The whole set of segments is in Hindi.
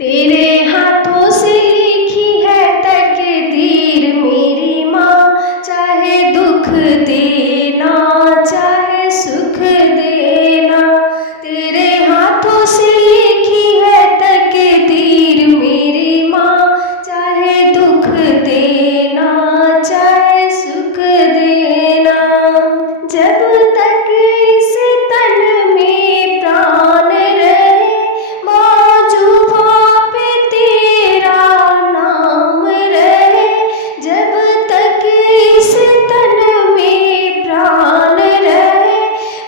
तेरे हाथों से लिखी है तकदीर मेरी माँ, चाहे दुख देना चाहे सुख देना। तेरे हाथों से लिखी है तकदीर मेरी माँ, चाहे दुख देना चाहे सुख देना। जब तक इस तन में प्राण रहे माँ, जुबां पे तेरा नाम रहे। जब तक इस तन में प्राण रहे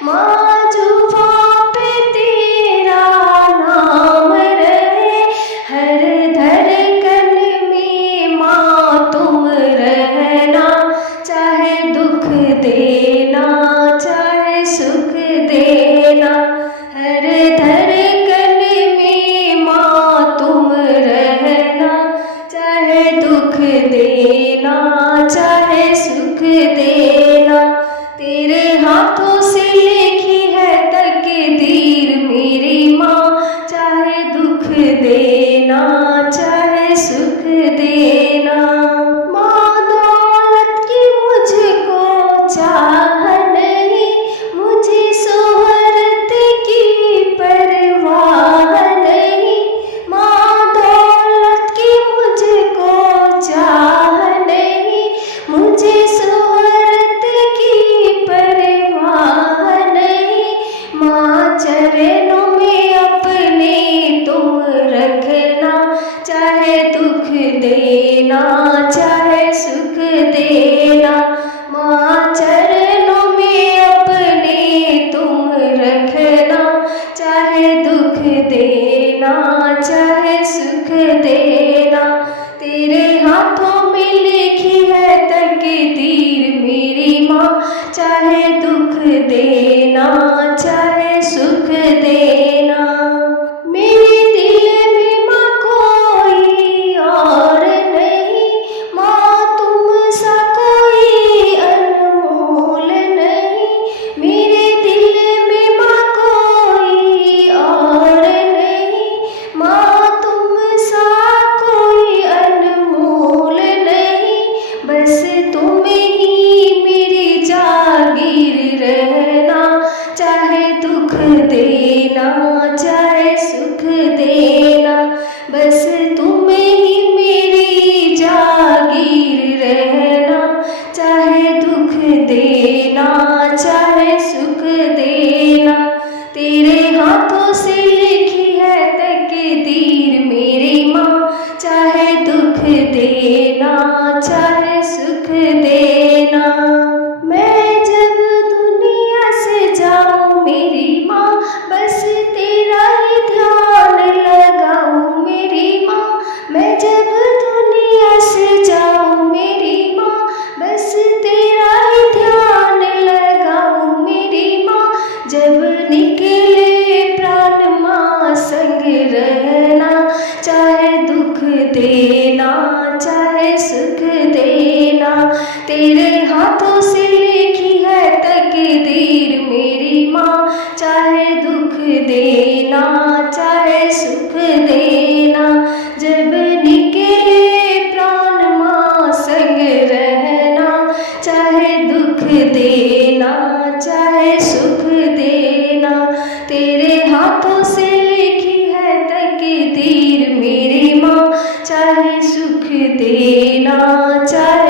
माँ, जुबां पे तेरा नाम रहे। हर धड़कन में माँ तुम रहना, चाहे दुख देना चाहे सुख देना। हर धड़कन में माँ तुम रहना, चाहे दुख देना चाहे सुख देना। तेरे हाथों से लिखी है तकदीर मेरी माँ, चाहे दुख देना चाहे सुख देना। माँ दौलत की मुझको चाह नहीं, मुझे शोहरत की परवाह नहीं। माँ दौलत की मुझको चाह नहीं, मुझे शोहरत की परवाह नहीं। माँ चरणों में अपने तुम रखना, चाहे दुख देना चाहे सुख देना। माँ चरणों में अपने तुम रखना, चाहे दुख देना चाहे सुख देना। तेरे हाथों में लिखी है तकदीर मेरी माँ, चाहे दुख देना चाहे सुख देना। मेरे दिल में माँ कोई और नहीं, माँ तुम सा कोई अनमोल नहीं। मेरे दिल में माँ कोई और नहीं, माँ तुम सा कोई अनमोल नहीं। बस तुम ही मेरी जागीर रहना, चाहे दुख देना चाहे सुख देना। बस तुम ही मेरी जागीर रहना, चाहे दुख देना चाहे सुख देना। तेरे हाथों से लिखी है तकदीर मेरी माँ, चाहे दुख देना चाहे सुख देना। मैं जब दुनिया से जाऊँ मेरी माँ, बस तेरा ही ध्यान लगाऊँ मेरी माँ। मैं जब दुनिया से जाऊँ मेरी माँ, बस तेरा ही ध्यान लगाऊँ मेरी माँ। जब निकले प्राण माँ संग रहना, चाहे दुख देना चाहे सुख देना। तेरे हाथों से लिखी है तकदीर मेरी माँ, चाहे दुख देना चाहे सुख देना। जब निकले प्राण माँ संग रहना, चाहे दुख देना चाहे सुख देना। तेरे हाथों से लिखी है तकदीर मेरी माँ, चाहे सुख देना चाहे